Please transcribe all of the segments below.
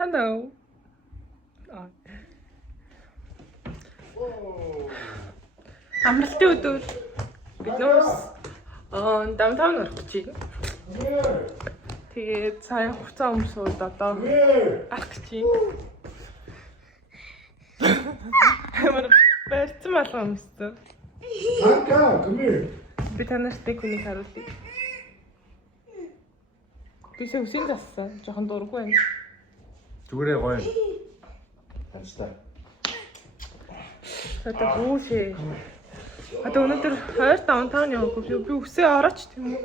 Hello. Амралтын өдөр бид нөөс даунтаун орох гэж байна. Тэгээд сайн хугацаа өмсөөд одоо гарах гэж байна. Ямар барьсан болгоо өмссөн. Би танаас нэг хүнийг харуулъя. Тэсээ үсийн зассан. Жохон дурггүй байна. Зүгээрээ гоё. Хамстаа. Одоо бүушээ. Одоо өнөөдөр 2 даунтаун яваагүй. Би үсээ орооч тийм үү?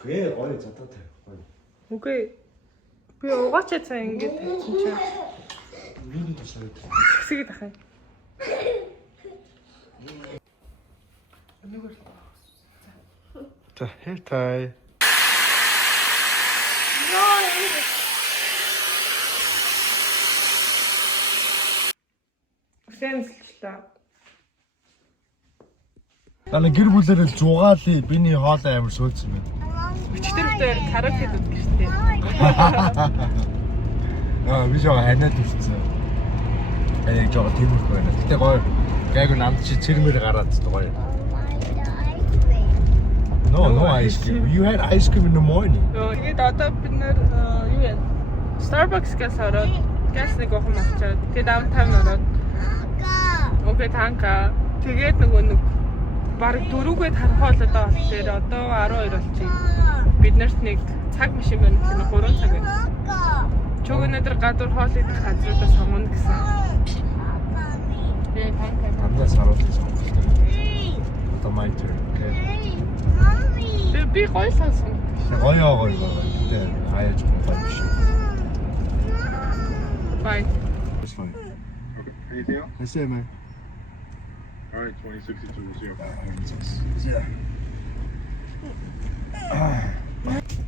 Гээ гоё задаа тавих гоё. Үгүй. Би угаачаа цаа ингэж тавьчих чинь. Миний тусаад. Хэсэг дахин. Өнөөдөр За хэр тай. Сэнслээ. Наа гэр бүлэрэл зугаалыг биний хоол амар сүйдсэн байна. Өчтөртэй караоке дүүд гэжтэй. Би жоо ханаад ирсэн. Жоо тиймэрхүү байна. Гэтэ гоё. Гайг намд чи цэрмэр гараад гоё. No ice cream. You had ice cream in the morning. Тэгээд одоо бид нэр юу яа? Starbucks гээс ороод гээс нэг охин авчаад тэгээд даунтаун ороод. Окей танка. Тэгээд нэг бараг 4-гээд харахаа л одоо тэгэхээр одоо 12 болчих. Бид нарт нэг цаг машин байна гэх нь 3 цаг байна. Чөг өнөдөр гадуур хоол идэх газруудаа сонгоно гэсэн. Тэгээд танка Амдаас харуулж байгаа. Одоо my turn. Би гоё сонсон. Гоё. Гэтэ хаяж гоё биш. Bye. That's fine. Anything else? That's it, man. All right, 2062, we'll see you. Yeah.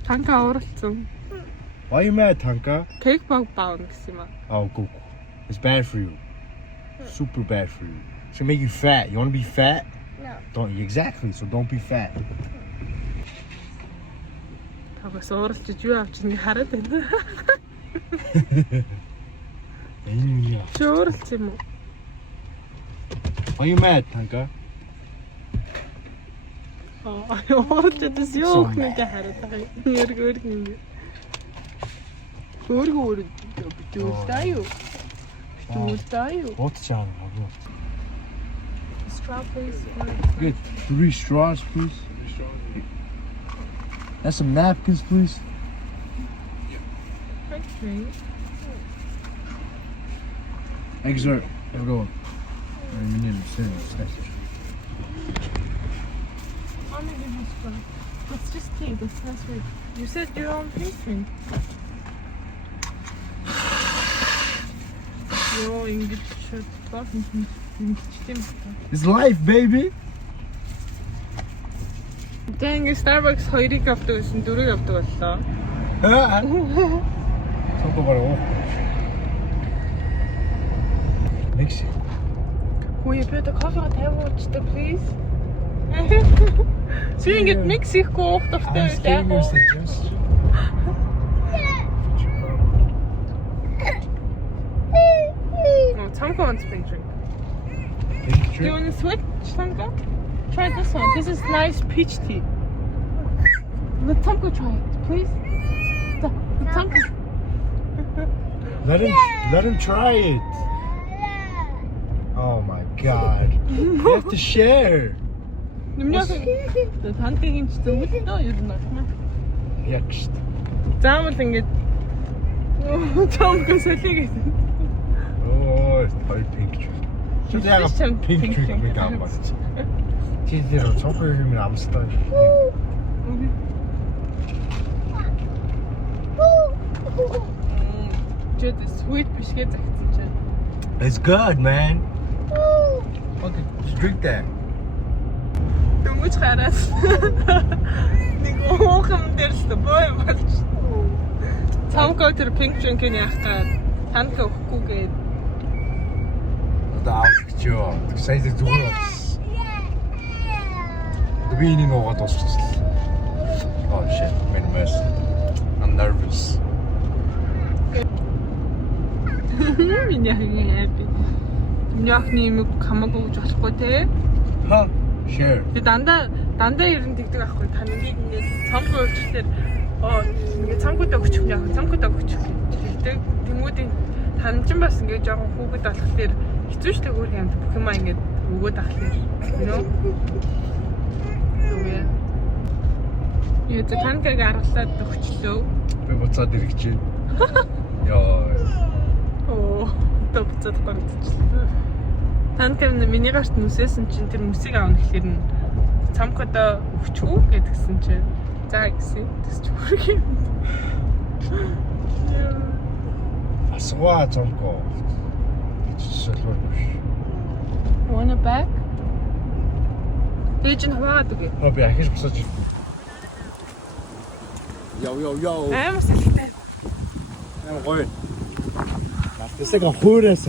Танка уралцсан. Why you mad, Tanka? Cake bag баун гэсэн юм аа. Oh, go. It's bad for you. Super bad for you. Should make you fat. You want to be fat? No. Don't exactly. So don't be fat. Таваас уралчиж юу авч ингэ хараад байна. Yeah. Чи уралц юм уу? Why you mad, Tanka? Уралчиж юу хнэдэ хараад байгаа юм. Өргөр ингэ. Өргөр битүүлдаа юу? Битүүлдаа юу? What job? Straw please. Good. 3 straws, please. And some napkins, please. Okay. Exert. Have a good one. You need to send this message. I'm gonna give this one. It's just tea. That's nice food. You said you're on pastry. Yo, ингэж шууд талсан юм. It's life, baby. Дэнг Starbucks 2-ыг авдаг гэсэн 4-ыг авдаг боллоо. Something about it. Mix it. Хөөе би одоо кофега тавиулчтай please. Чи ингэж микс хийхгүй уух I дуртай was giving you a байх. suggestion. Oh, Tanka wants pink drink. Pink Do you drink. want to switch, Tanka? Try this one. This is nice peach tea. Let Tanka try it, please. Let Tanka. Let him try it. Oh my god. You have to share. Танкагийн ч зөвлөлтөө ер нь байна. Яг шүү дээ. Заамал ингэж Танка солигээд. Oh, it's probably pink drink. Чи яг pink drink нэг амбас. Чи тэр цогцоо юм амстай. Чөт sweet бишгээ загцсан чинь. It's good, man. Okay, just drink that. Дөнгөж хараас. Нэг уухам дээр л бой болж. Танка тэр pink drink-ийг яах гээд Танка өгөхгүйгээд Одоо авах гэж юу? Сая зүгээр болсон. Би энийг уугаад дуусчихсан. Oh shit, made a mess. I'm nervous. Миний happy. Миний охины юм хамаагүй гэж болохгүй те. Ха. Share. Би дандаа ер нь тэгдэг аахгүй. Та нэгийг ингээд цамгүй өөрчлөлтөөр ингээд цамгуудаа өчөх яах вэ? Цамгуудаа өчөх гэдэг. Тэмүүдийн танчин бас ингээд жоохон хүүхэд болохоор хэцүү штэй өөр юм бүх юмаа ингээд өгөөд ахлаа. You know? Яа, танкаг аргалаад өгчлөө. Би буцаад ирчихэ. Яа. Оо, топцод гомдчихлээ. Танкэр миний гарт нүсэсэн чинь тэр нүсийг аавна гэхээр нь цамкадаа өгчүү гэдгсэн чинь за гэсэн. Тэсч хүрэх юм. Асууа цамко. Чичлээ. Wanna back? Ээж нь хуваагаад үгүй. Би ахиж босож ир. Яо. Амар салхитай. Гоё. Тэсэг хөөрөөс.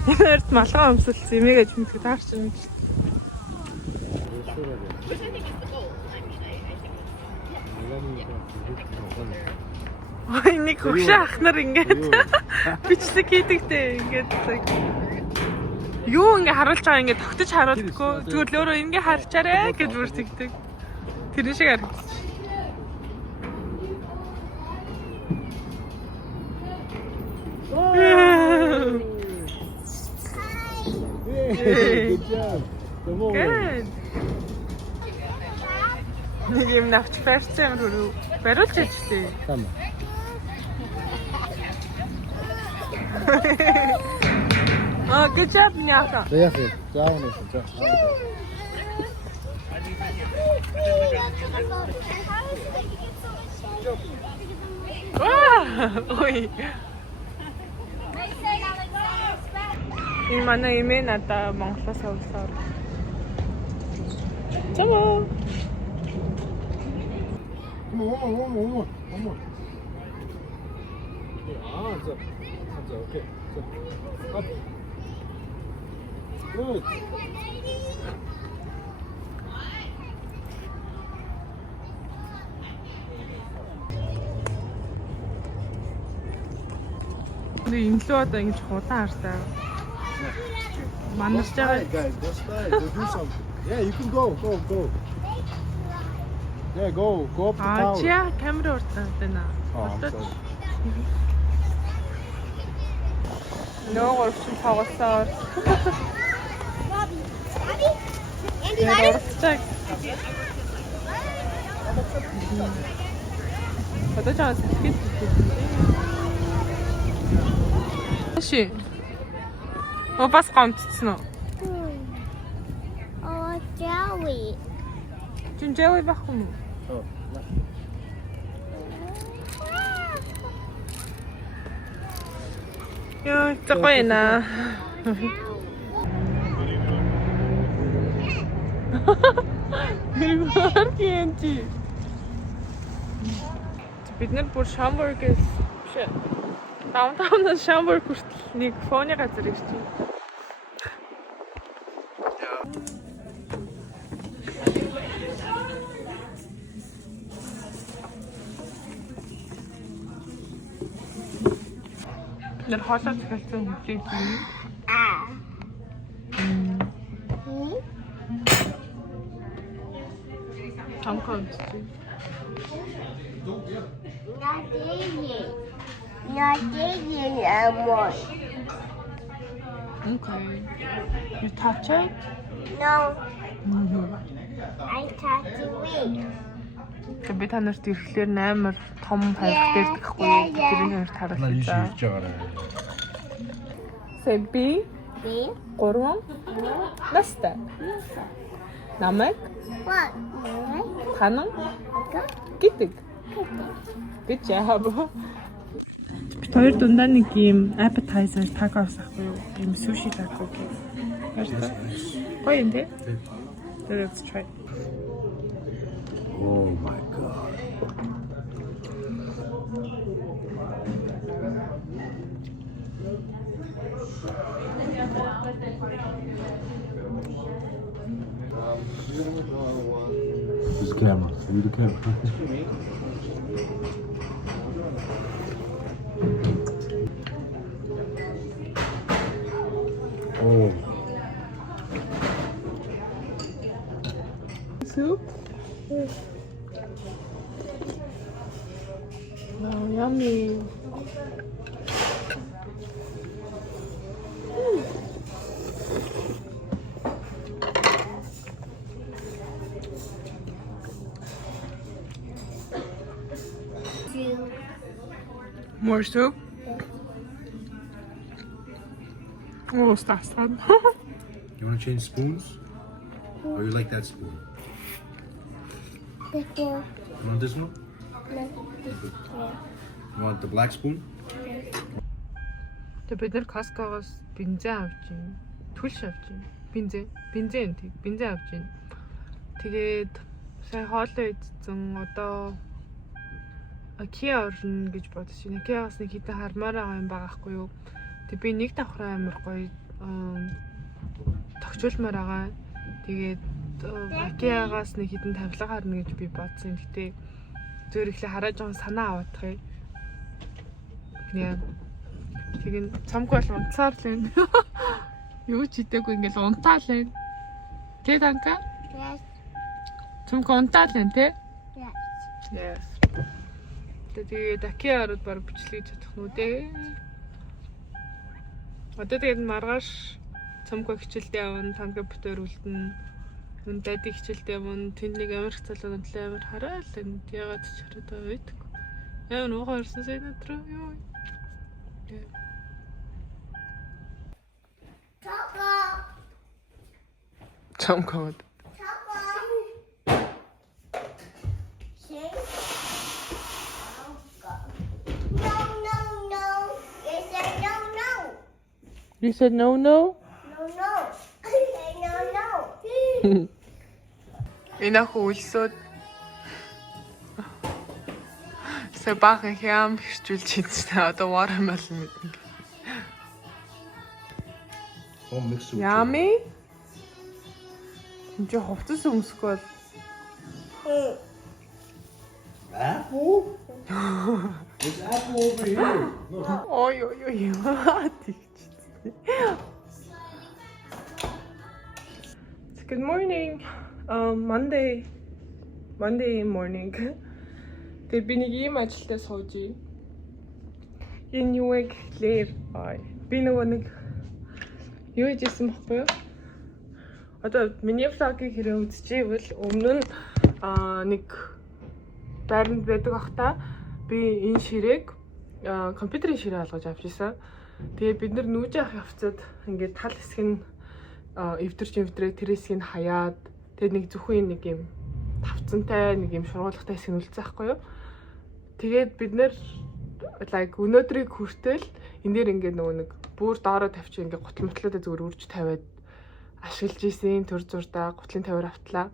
Эрт малгай өмсөлсөн эмээгээ чимдэг таарч юм. Ой нэг хөвшөө ахнаар ингээд бичлэг хийдэгтэй ингээд юу ингээ харуулж байгаа ингээ тогтож харуулдаггүй зүгээр л өөрөө ингээ харчаарэ гэж бүртгэдэг. Тэр шиг харагдчих. Good job. Come on. Good. Нэг юм навч фэрцэн рүү бариулж ажиллая. Тама. Good job, Nyaka. Яах вэ? Заавал за. Ой. Энэ манай эмээ надаа Монголоос явуулсаар. Чамаа. Омо. За. Окей. Up. Good. Инлүү одоо ингэж худаан хартай. Манарч байгаа. Guys, go stay. Go do something. Yeah, you can go. Yeah, go up the tower. Чия камера уртаа байна. Нөө орчин тоглосоор. Орчдаг. Одоо чаас хэд Ши. Бас гомдсон уу? Jelly. Jelly байхгүй юу? Яа, цогой на. Хэрвээ бид нар бүр Шамбургээс биш. Даунтаунаас Шамбург хүртэл нэг фоны газар ирж байна. Нэр хоолой захиалсан хүлээж байна. Тамкон. Not digging anymore. Okay. You touch it? No. I touch it. Би та нарт ирэхлээр амар том хайртай гэхгүй юу? Тэрний хоёрт харуулсан. Сэби. B. Гурван. Настай. Намайг. What? Танан. Гэдэг. Good job. Бид хоёр дундаа нэг юм appetizer tacos ахгүй юу? Ийм sushi taco гэх. Гоё юм тий? Let's try. Oh my god. This camera. Use the camera. Oh. Soup? Wow, yummy. More soup? Oh, stop. You want to change spoons? Or you like that spoon? You want this one? You want the black spoon? Тэгээ бид нар Costco-гоос бензин авч байна. Түлш авч байна. Бензин авч байна. Тэгээд сая хоолоо идсэн одоо Kia орно гэж бодож байна. Kia-гаас нэг хитэн хармаар байгаа юм байгаа хгүй юу. Тэг би нэг давхраа амар гоё тогтчулмаар байгаа. Тэгээд Kia-гаас нэг хитэн тавилга харна гэж би бодсон. Гэтэ зөөр ихлэ хараад жоохон санаа аваадах юм. Яа. Тэгин цамгүй бол унтсаар л байна. Юу ч идээгүй ингээл унтаал байна. Тэ танка? Yes. Цамгүй унтаал байна те? Yes. Yes. Тэгээд Kia-ороод баг бичлэж чадах нү дээ. Одоо тэгээд маргааш цамгүй хичээлдээ явна, танка бүтээр үлдэн. Хүн дади хичээлдээ явна, тэнд нэг амирх цалганд л амир хараал энэ ягаад ч хараад байгаа байдаг. Яа нуухай ирсэн сайн өдрөө юу. Цамгүй. You said no, no? Инах үлсүүд сая баахан хям хэрчүүлж хийсэн. Одоо watermelon мэднэ. Oh, mix soup. Yummy. Энд хувцас өмсөхгүй бол Apple? There's apple over here. Look. ой. Good morning. Monday morning. Тэгээ би нэг ийм ажилдаа сууж байна. Энэ юуг хэлээр би нөгөө нэг юу хийжсэн баггүй юу? Одоо миний влогийг хэрэг үзчихвэл өмнө нь нэг байранд байдаг ахта би энэ ширээг компьютерийн ширээ алгаж авч ирсэн. Тэгээ бид нар нүүж явах явцад ингээд тал хэсэг нь эвдэрч тэр хэсгийг хаяад тэгээд нэг зөвхөн нэг юм тавцантай нэг юм шургуулгатай хэсэг нь үлдсэн байхгүй юу? Тэгээд бид нэр like өнөөдрийг хүртэл энэ дээр ингээд нөгөө нэг бүр доороо тавьчих ингээд гутал мотлуудаа зүгээр үрж тавиад ашиглаж ийсэн төр зурдаа гутлын тавиар автлаа.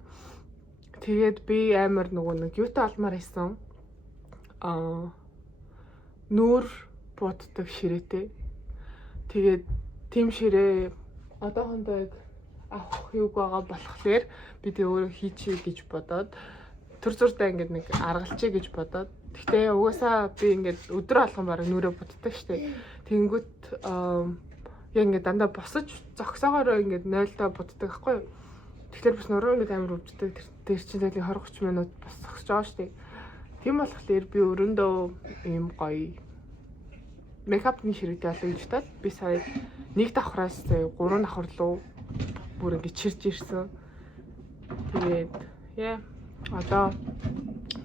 Тэгээд би амар нөгөө нэг юутай алмаар байсан. Нүүр буддаг ширээтэй. Тэгээд тийм ширээ одоохондоо авах юг байгаа болохоор би тэг өөрөө хийчихье гэж бодоод төр зурдаа ингээд нэг аргалчээ гэж бодоод гэхдээ угаасаа би ингээд өдрө алган бараг нүрээ буддаг штеп. Тэнгүүт яг ингээд дандаа босож зогсоогоор ингээд 0-тоо буддаг байхгүй юу? Тэгэхээр бас нуруу ингээд амар өвддөг. Тэр чинь тэгэл 20-30 минут бас зогсож байгаа штеп. Тийм болохоор би өрөөндөө ийм гоё мейкапны ширээтэй алга гэж бодоод би сая нэг давхраас 3 давхар руу бүр ингээд чирж ирсэн. Тэгээд яа одоо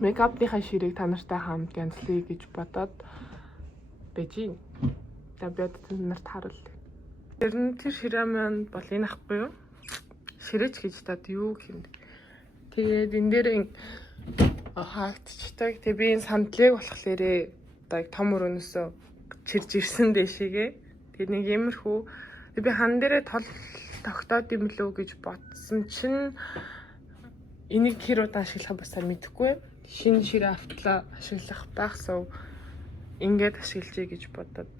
мейкапныхаа ширээг та нартай хамт янзлая гэж бодоод байж гин. Тэгээд нарт харуулъя. Тэр ширээ маань бол энэ ахгүй юу? Ширээч гэж таад юу гэнэ. Тэгээд энэ дээр хаагдчихдаг. Тэгээд би энэ сандлыг болохоор одоо том өрөөнөөсөө чирж ирсэн дэшигээ. Тэгээд нэг иймэрхүү би хан дээрээ тол тогтоод юм лөө гэж бодсон чинь энийг хэр удаа ашиглах басаа мэдэхгүй. Шинэ ширээ автлаа ашиглах байхсав ингээд ашиглажээ гэж бодоод.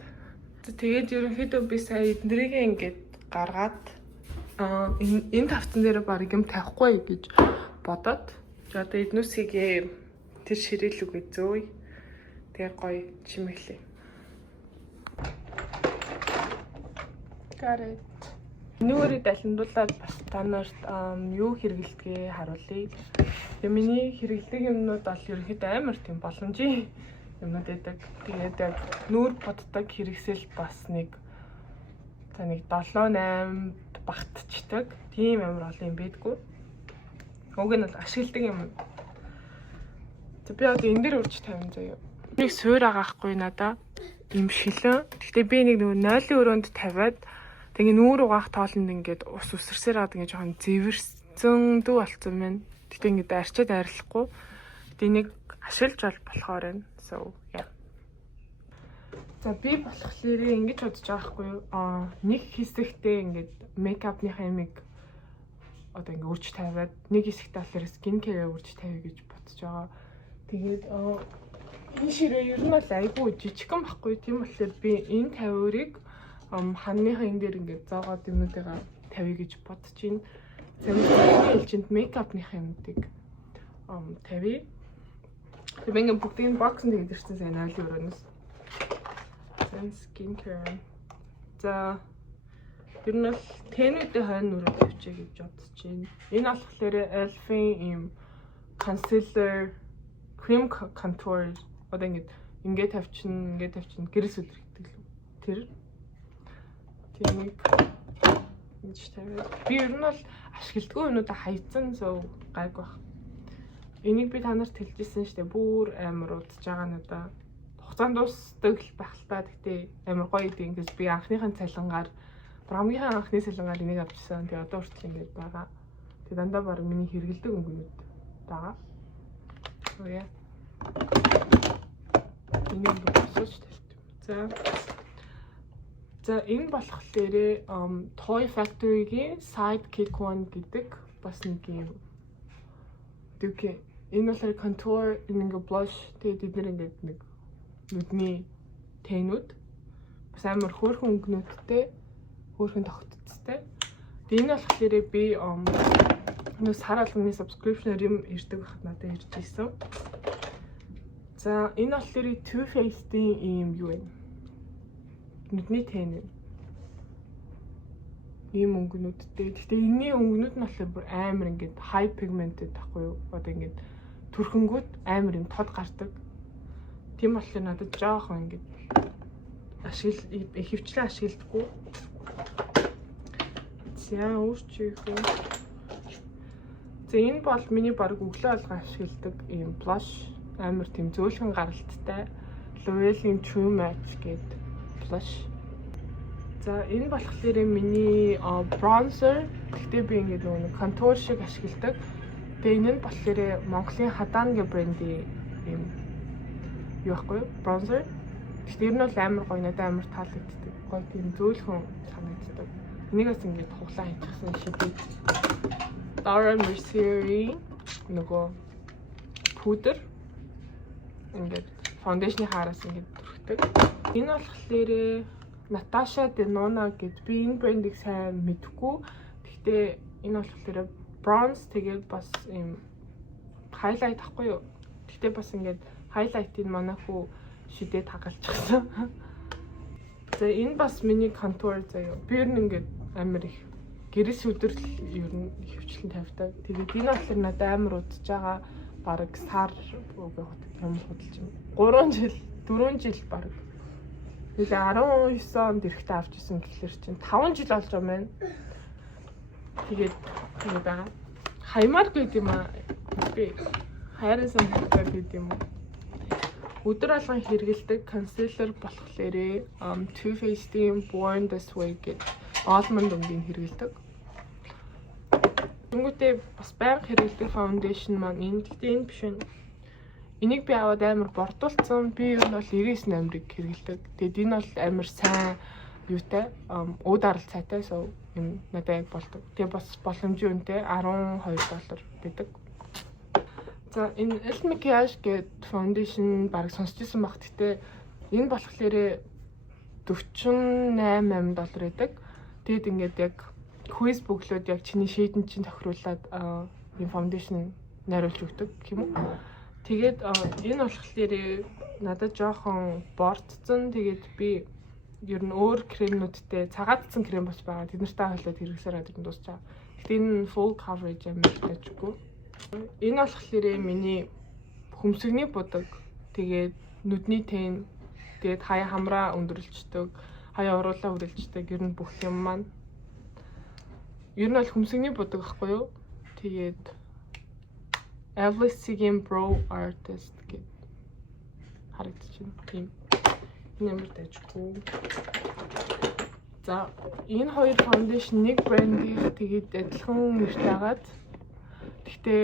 Тэгээд ерөнхийдөө би сая эднэрийг ингээд гаргаад энэ тавцан дээр баг юм тавихгүй гэж бодоод одоо эднүсийг тэр ширээлүүгээ зөөе. Тэгээ гоё чимэглээ. Got it. Энүүгээрээ далиндуулаад бас та нарт юу хэрэглэдгээ харуулъя. Тэгээ миний хэрэглэдэг юмнууд бол ерөнхийдөө амар тийм боломжийн юмнууд байдаг. Тэгээд яг нүүр боддог хэрэгсэл бас нэг 7-8 багтчихдаг. Тийм амар олон юм байдгүй. Уг нь бол ашигладаг юм. Би одоо энэ дээр үрж тавин заяа. Нэг суур агаахгүй надаа. Им шилэн. Гэхдээ би нэг нөгөө 0-ийн өрөөнд тавиад тэгээ нүүр угаах тоолонд ингээд ус үсэрсээр аваад ингээд жоохон зэвэрсэн дүү болцсон байна. Гэхдээ ингээд арчаад арилахгүй. Тэгээ нэг ашиглаж болохоор байна. So yeah. За би болохоор ингэж бодож байгаа хгүй юу? Нэг хэсэгтээ ингээд мейкапныхаа ямиг одоо ингээд үрж тавиад нэг хэсэгтээ болохоор скин care үрж тавья гэж бодож байгаа. Тэгээд энэ ширээ ер нь бол айгүй жижигхан байхгүй. Тийм болохоор би энэ тавиурыг ханныхаа энэ дээр ингээд зоогоод юмнуудаа тавья гэж бодож байна. Зөвхөн элчэнд мейкапныхаа юмдыг тавья. Тэгээд ингээд бүгдийн бокснд тэгээд ирсэн сайн 0-ийн өрөөнөөс. Skin care. За тэр нь бол тэнүүдийн хойно нүрээ тавьчих гэж бодож байна. Энэ болохоор Elf-ийн ийм concealer cream contour одоо ингээд тавьчихна гэрээс өдрөгдөг л тэр. Тэнийг ингэж тавиад би ер нь бол ашигладгүй юмудаа хайцсан зөв гайг баг. Энийг би та нарт хэлжсэн штэ бүр амар удаж байгаа надаа. Хугацаанд дуусдаг л байх л та. Гэтэ амар гоё идэв. Ингэж би анхныхаа цалингаар хамгийн анхны цалингаар энийг авчихсан. Тэгээ одоо хүртэл ингэж байгаа. Тэгээ дандаа баг миний хэрэгэлдэг өнгөнүүд байгаа. So yeah. Энийг босож тавьчих. За энэ болохоор Toy Factory-гийн Sidekick One гэдэг бас нэг юм. Тэгээ энэ болохоор contour, нэг blush тэгээд эдгээр ингээд нэг нүдний тэнүүд бас амар хөөрхөн өнгөнүүдтэй хөөрхөн тогтцтой. Тэгээ энэ болохоор би нөө сар алганы subscription-аар юм ирдэг байхад надад ирж ирсэн. За энэ болохоор Too Faced-ийн ийм юу вэ? Нүдний тэн. Ийм өнгөнүүдтэй. Гэхдээ энэний өнгөнүүд нь болохоор бүр амар ингээд high pigmented тахгүй юу? Одоо ингээд төрхөнгүүд амар юм тод гардаг. Тийм болохоор надад жоохон ингээд ихэвчлэн ашигладаггүй. За өөрчий юу. За энэ бол миний баг өглөө алга ашигладаг ийм blush амар тийм зөөлхөн гаралттай L'Oreal-ийн True Match гэдэг blush. За энэ болохоор миний bronzer. Гэхдээ би ингээд нөгөө contour шиг ашигладаг. Тэгээ энэ нь болохоор Монголын Хадаан гэх брендийн ийм юу байхгүй bronzer. Гэхдээ ер нь бол амар гоё надад амар таалагддаг. Гоё тийм зөөлхөн санагддаг. Энийг бас ингээд хуглаа хийчихсэн шиг би Laura Mercier нөгөө пудер ингээд фаундейшны хаараас ингээд төрхтэй. Энэ болохоор Natasha Denona гэдэг би энэ брендийг сайн мэдгүй. Гэхдээ энэ болохоор bronze тэгээд бас ийм highlight ахгүй юу. Гэхдээ бас ингээд highlight-ийг манай хүү шидээд хагалчихсан. За энэ бас миний contour заяа. Би ер нь ингээд амар их гэрээс өдрөл ер нь хөвчлэн тавьдаг. Тэгээд энэ болохоор надад амар удаж байгаа. Бараг сар юм худалж байна. 3 жил, 4 жил бараг. Тэгэл 19 онд эрэхтэй авч исэн гэхэлэр чинь 5 жил болж байгаа юм. Тэгээд юу байгаа. Хаймаар гэдэг юм аа. Би хайрсан гэдэг юм. Өдөр алган хэрэгэлдэг concealer болохоор Too Faced-ийн Born This Way гэдэг almond өмгийн хэрэгэлдэг. Тэнгүүтээ бас байнга хэрэгэлдэг foundation маань энэ. Гэхдээ энэ биш байна. Энийг би аваад амар бордуулсан. Би ер нь бол 99 амрыг хэрэгэлдэг. Тэгээд энэ бол амар сайн юутай ууд арал цайтай. So юм надад яг болдог. Тэгээд бас боломжийн үнэтэй $12 бидэг. За энэ Elle Makiage гэдэг foundation бараг сонсч ирсэн баг. Гэхдээ энэ болохоор $48 байдаг. Тэгэд ингээд яг quiz бүглүүд яг чиний шийдэн чинь тохируулаад энэ foundation найруулж өгдөг юм уу. Тэгээд энэ болохоор надад жоохон бордсон. Тэгээд би ер нь өөр кремнүүдтэй цагаатсан крем бос байгаа. Тэд нартай холиод хэрэгсээр байдаг нь дуусч байгаа. Гэтэ энэ full coverage амар tajгүй. Энэ болохоор миний хөмсгний будаг. Тэгээд нүдний тэн, тэгээд хаяа хамраа өндөрлждөг, хаяа уруулаа үрэлждэг. Ер нь бүх юм маань. Ер нь бол хөмсгний будаг ахгүй юу? Тэгээд Everything Pro Artist гэдэг харагдаж байна. Тийм. Нэмэр tajгүй. За, энэ хоёр foundation нэг брендийн тэгээд адилхан нэртэйгаад гэхдээ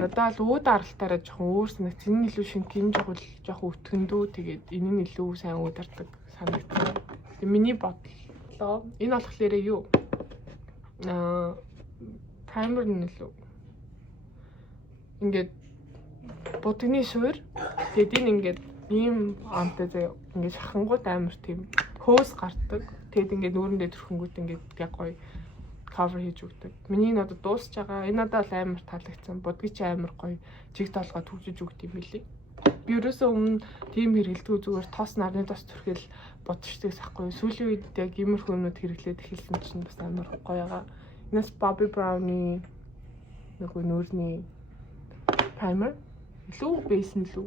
надад л үүд аралтаараа жоохон өөр санагц. Энэ илүү шинэ юм жоохон өтгөндөө тэгээд энэ нь илүү сайн уудардаг санагдсан. Тэгээд миний бодлоо энэ болохоор юу? Primer нь илүү ингээд будагны суур тэгээд энэ ингээд ийм амтай заяа ингээд шахангууд амар тийм хөөс гардаг. Тэгэд ингээд нүүрэндээ төрхөнгүүт ингээд яг гоё cover хийж өгдөг. Миний надад дуусч байгаа. Энэ надад амар таалагдсан. Будгийн чи амар гоё жиг толгой төгжиж өгд юм билий. Би ерөөсөө өмнө тийм хэрэгэлдэггүй зүгээр тос нарны тос төрхөл бодчихдаг сахгүй. Сүүлийн үед яг иймэрхүү юмнууд хэрэглээд эхэлсэн чинь бас амар гоё байгаа. Энэс Bobbi Brown-ы нөгөө нүүрний primer илүү base нь лүү.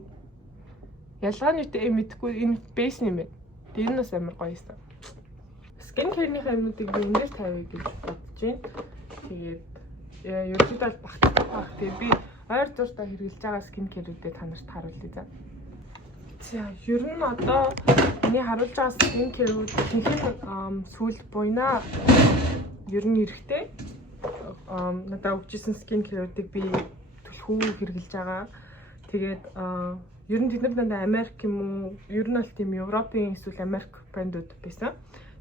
Ялгаанүйтэй мэдхгүй энэ base юм байна. Тэр нь бас амар гоё юм. Skin care-ийн юмнуудыг би эндээс тавья гэж бодож байна. Тэгээд ерөнхийдөө бол багтах. Тэгээд би ойр зуртаа хэрэглэж байгаа skin care-үүдээ та нарт харуулъя за. За, ер нь одоо миний харуулж байгаа skin care-үүд ихэнх сүүл буйнаа ер нь эрэхтэй. Надад өгчсэн skin care-үүдийг би төлхөө хэрэглэж байгаа. Тэгээд ер нь тэд нар дандаа Америк юм уу? Ер нь бол тийм Европын эсвэл Америк брэндүүд байсан.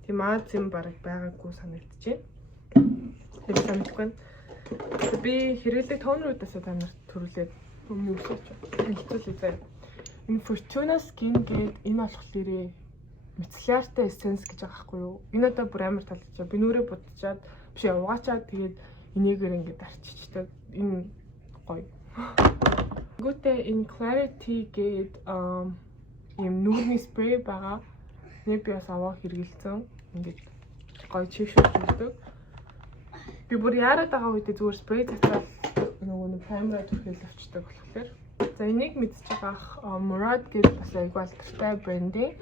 Тийм Аз юм бараг байгаагүй санагдаж байна. Тэгээд санагдахгүй. Би хэрэглэдэг тонеруудаас та нарт төрүүлээд өмнө өсөж хэлцүүлээ заа. Энэ Fortuna Skin гэдэг энэ болохоор мицелляртай эссенс гэж байгаа байхгүй юу? Энэ одоо бүр амар таалагдчихаа. Би нүрээ будчихад биш угаачаад тэгээд энийгээр ингээд арчичдаг. Энэ гоё. Гүтээ энэ Clarity гэдэг юм нүрний спрей байгаа. Нэг би бас аваа хэрэгэлсэн. Ингээд гоё чившүүлж өгдөг. Би бүр яарад байгаа үедээ зүгээр спрей татаад нөгөө камера төрхөл авчдаг болохоор. За энийг мэдчихэж байгаа Murad гэдэг бас айгүй алдартай брендийн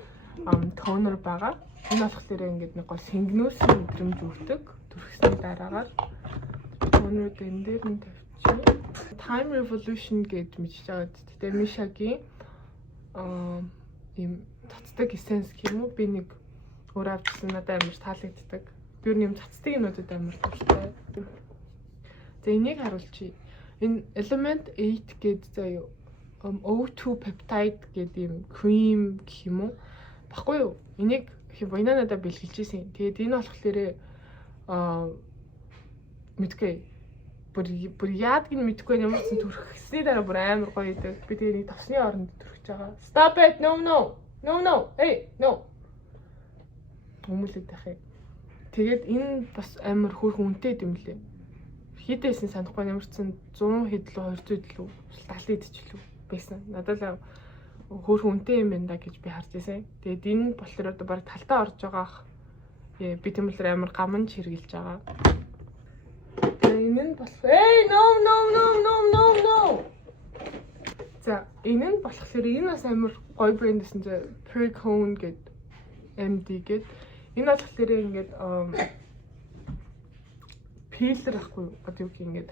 тонер байгаа. Энэ болохоор ингээд нэг гоё сэнгнүүс мэдрэмж өгдөг. Төрхсний дараагаар тонерууд энэ дээр нь тавьчих. Time Revolution гэж мэдчихэж байгаа. Тэгтээ Mishagi ийм цацдаг эссенс гэх юм уу? Би нэг өөр авчихсан надад амар таалагддаг. Би өөр юм цацдаг юмнуудад амар дуртай. За энийг харуулчих. Энэ Element 8 гэдэг заяа O2 peptide гэдэг юм cream гэх юм уу? Баггүй юу? Энийг буйнаа надад бэлгэлж ирсэн. Тэгээд энэ болохоор мэдгүй. Бүр яадгийг мэдгүй ямар ч төрхсний дараа бүр амар гоё идэг. Би тэгээ нэг тосны оронд төрхөж байгаа. Stop it. No no. No no. Hey, no. Хүмүүлээд тахыг. Тэгээд энэ бас амар хөөрхөн үнэтэй юм лээ. Хитээсэн санахгүй ямар ч 100 хэд лөө 200 лөө 70 хэд ч лөө байсан. Надад л хөөрхөн үнэтэй юм байна да гэж би харж байсан. Тэгээд энэ болохоор одоо баг талтаа орж байгаа. Би тэмүүлэр амар гамж хэрглэж байгаа. Энэ нь болох. Hey, no no no no no no. За, энэ нь болохоор энэ бас амар гоё брэнд гэсэн чинь Percone гэдэг MD гэдэг. Энэ болохоор ингээд пилер ахгүй одоо юу гэх ингээд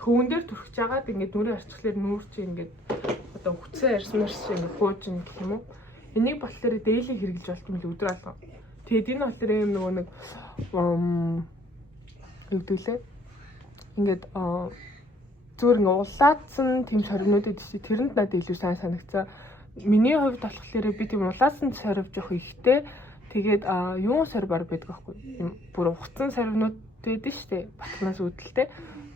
хөвөн дээр түрхэж агаад ингээд нүрээ арчихлаар нүүр чи ингээд одоо хүчсэн арьсмарс ингээд хуужин гэх юм уу. Энийг болохоор дээли хэрэглэж болт юм л өдөр алга. Тэгэд энэ болохоор юм нөгөө нэг юу гэдэлээ ингээд зүгээр ингээ улаадсан тийм сорвнуудад чи тэрэнд надад илүү сайн санагцсан. Миний хувьд болохоор би тийм улаадсан сорв жоох ихтэй. Тэгээд юун сорвар байдаг байхгүй. Бүр ухцсан сорвнууд байдаг штэ. Батнаас үүдэлтэй.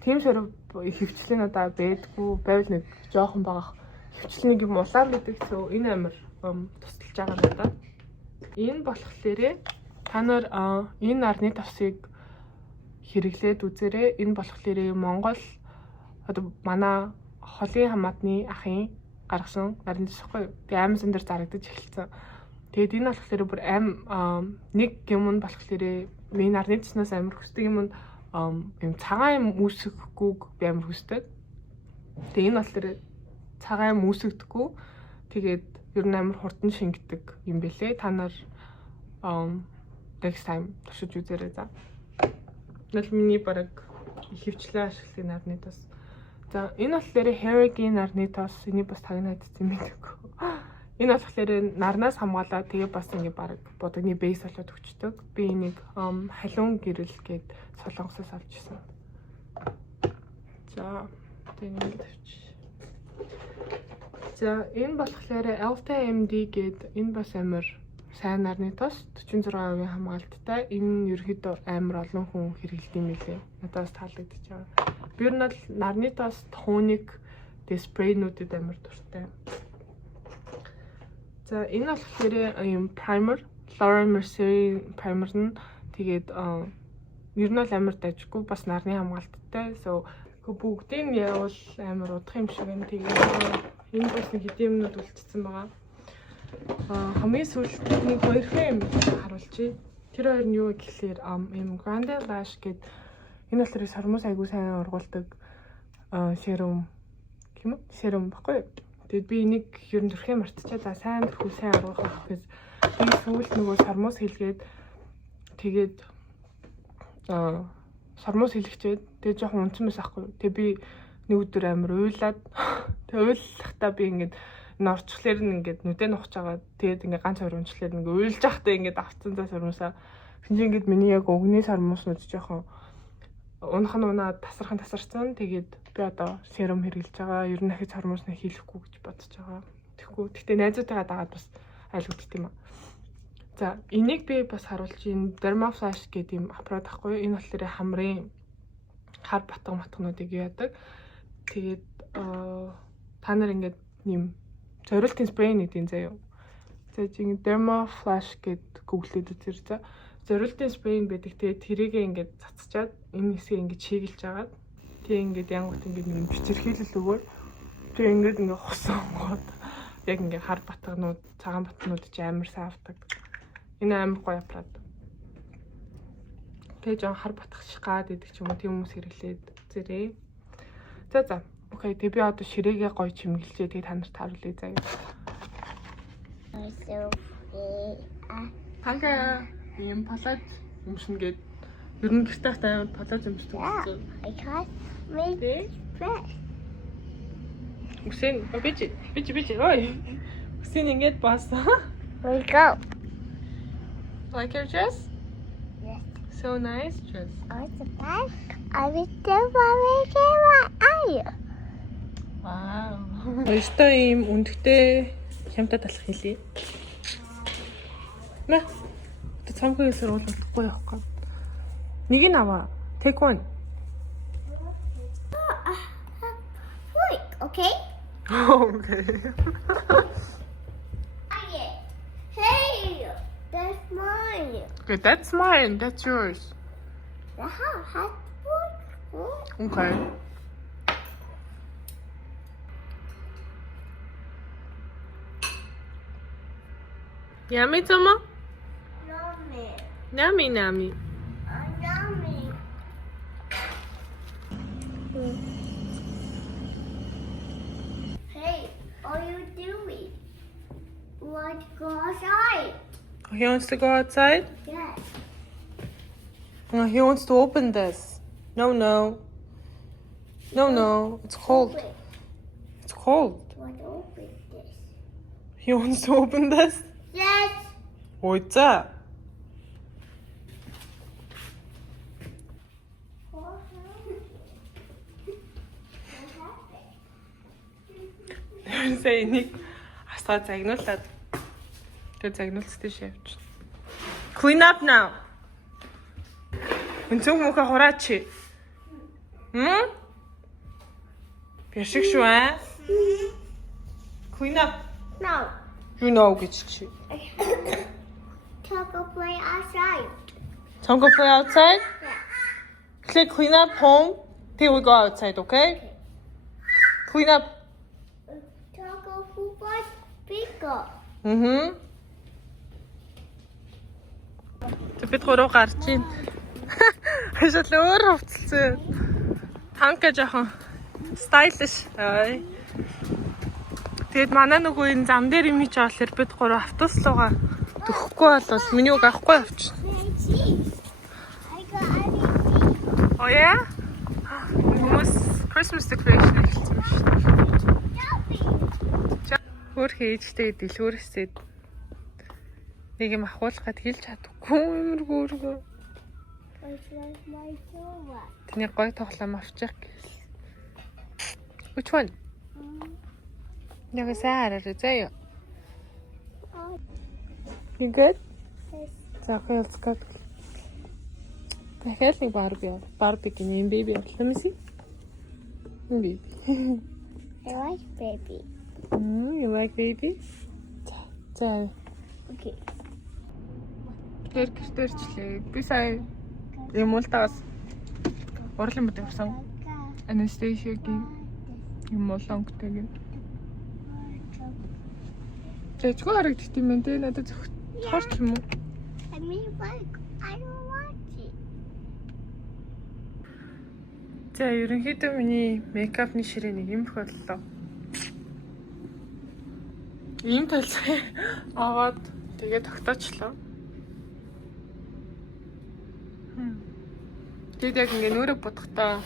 Тийм сорв хөвчлэн надад байдгүй. Байвал нэг жоохон байгаа. Хөвчлэнийг юм улаан гэдэг цөө энэ амар тусалж байгаа надад. Энэ болохоор та нар энэ нарны тосыг хэрэглээд үзээрэй. Энэ болохоор Монгол одоо манай холын хамаатны ахын гаргасан нарны тос хгүй. Тэгээ Amazon дээр зарагдаж эхэлсэн. Тэгээд энэ болохоор бүр нэг юм нь болохоор миний нарны туснаас амар хүсдэг юм нь юм цагаан юм үүсгэхгүй би амар хүсдэг. Тэгээд энэ болохоор цагаан юм үүсгдэггүй. Тэгээд ер нь амар хурдан шингэдэг юм бэлээ. Та нар next time туршиж үзээрэй за. Нэл миний бараг ихэвчлэн ашигладаг нарны тус. За энэ болохоор Hurricane нарны тус. Энийг бас тагнаад үзсэн мэдээгүй. Энэ болохоор нарнаас хамгаалаад тэгээ бас ингэ бараг бодогны бейс болоод өгчдөг. Би энийг халуун гэрэл гээд Солонгосоос авч ирсэн. За тэгээ ингэ тавьчих. За энэ болохоор Alpha MD гээд энэ бас амар сайн нарны тос 46% хамгаалттай. Энэ нь ерөөхдөө амар олон хүн хэрэглэдэг юм билээ. Надаас таалагдчих жаа. Би ер нь л нарны тос тоник спрейнүүдэд амар дуртай. За энэ болохоор юм primer, Laura Mercier primer нь тэгээд ер нь л амар дажгүй бас нарны хамгаалттай. So бүгдийг нь явал амар удах юм шиг байна. Тэгээд энэ бас нэг хэдийн юмнууд үлдсэн байгаа. Хамгийн сүүлд нэг хоёр хэм харуулчих. Тэр хоёр нь юу гэхээр юм Grande Lash гээд энэ болохоор сармус айгуу сайн ургуулдаг серум юм уу? Серум баггүй. Тэгээд би энийг ер нь төрхөө мартчихаа. За сайн төрхөө сайн ургах гэхээс би сүүлд нөгөө сармус хэлгээд тэгээд сармус хэлчихээд тэгээд жоохон унцсан байсан байхгүй. Тэгээд би нэг өдөр амар уйлаад тэгээд уйлахдаа би ингээд энэ орчлоор нь ингээд нүдэн ухаж байгаа. Тэгээд ингээд ганц хоёр унчлаар ингээд уйлж байхдаа ингээд авцсан за сармусаа. Тэгвэл ингээд миний яг өгний сармуснууд жоохон унах нь унаад тасархан тасарсан. Тэгээд би одоо серум хэрэглэж байгаа. Ер нь дахиж сармуснаа хийлэхгүй гэж бодож байгаа. Тэгтээ найзуудтайгаа дагаад бас айлгуудт юм аа. За энийг би бас харуулж энэ Dermaflash гэдэг юм аппарат ахгүй. Энэ болохоор хамрын хар батга матгнуудыг яадаг. Тэгээд та нар ингээд юм зориултын спрей нэгэн заяа. За чинь Dermaflash гэд гуглээд үзэр за. Зориултын спрей байдаг. Тэгээд тэрийг ингээд цацчаад энэ хэсгийг ингээд чиглэж агаад тэг ингээд янгууд ингээд нэг бичэрхийлэл өгөөл. Тэг ингээд хусан гоод яг ингээд хар батгнууд, цагаан батгнууд ч амар саавдаг. Энэ амар гоё аппарат. Тэг жоо хар батгах шигаад гэдэг ч юм уу тийм хүмүүс хэрэглээд зэрэг. За. Окей, тэг би одоо ширээгээ гоё чимгэлжээ. Тэг та нарт харуулъя заяа. Ханга юм палад юмшин гээд ер нь гэртээ таа палад юмшдаг гэсэн. I can't make it fresh. Үсэн бич ой. Үсэн ингээд баасан. We go. Like your dress? Yes. So nice dress. Oh, it's a bag. I will still make it eye. Wow. Өөртөө ийм өндөгтэй хямдаа талах хэлий. Нэ. Тэ цамхыг сөрөөл болохгүй явахгүй. Нэг нь аваа. Take one. Wait, okay? Okay. Hey, that's mine. Okay, that's mine. That's yours. The house has food. Okay. Yummy, Toma? Yummy. Yummy. Yummy. Hey, what are you doing? Want to go outside? He wants to go outside? Yes. Oh, he wants to open this. No. It's cold. Open. It's cold. Want to open this? He wants to open this? Yes. What's that? Say Nick. Асаа загнуулаад. Тэгээ загнуулцтай шавч. Clean up now. Энцэн мөхө хураач. Бяшиг шүү аа. Clean up. No. You know гэж чи. Taco play outside. Tongo play outside? Yeah. Click clean up home. Till we go outside, okay? Clean up. Taco football bigger. Бид гурав гарч ийн. Хашаал өөр хувцалсан. Танка жоохон stylish. Тэгээд манай нөгөө энэ зам дээр юм хийж байгаа болохоор бид гурав автобус руугаа төгөхгүй болвол миний үг авахгүй явчихна. Oh yeah? Хүмүүс Christmas decoration хийсэн юм шүү дээ. Хөр хийжтэй дэлгүүрсээд нэг юм ахуулах гэд хэлж чадахгүй юмэр гүргөө. Тэний гой тоглоом авчих гээл. Which one? Яг саараа заяа. You good? За let's go. Дахиад нэг Барбигийн юм беби авлаа мэсий. Baby. I like baby. You like baby? За. Okay. Гэрчлээ. Би сая юм уу таас урлын мэт явсан. Анастасиягийн юм уу лонгтэйг. Тэчгүй харагдчих юм энэ надад зохиорч юм уу? I mean like I don't want it. За ерөнхийдөө миний мейкапны ширээ нэг юм боллоо. Ийм талцай аваад тэгээ тогтоочлоо. Тэгээд яг ингэ нүрэ бодохдоо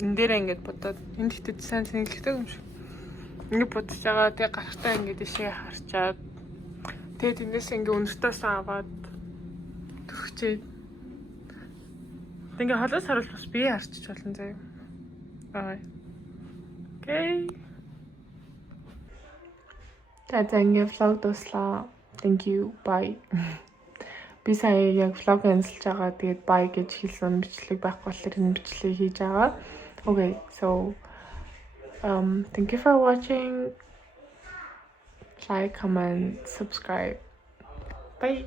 энэ дээр ингэ бодоод энэ дэхтэд сайн сэнгэлтэй юм шиг. Ингэ бодож байгаа тэгээ гарахтаа ингэ дэшээ харчаад тэгээд тэндээс ингэ өнөртөөс аваад төгчээд ингээ холоос харуул бас бие харчиж болно заяа. Окей. За ингээ vlog дуслаа. Thank you. Bye. Би сая яг vlog cancel байгаа. Тэгээд bye гэж хэлсэн бичлэг байхгүй болохоор энэ бичлэгийг хийж байгаа. Okay, so thank you for watching. Like, comment, subscribe. Bye.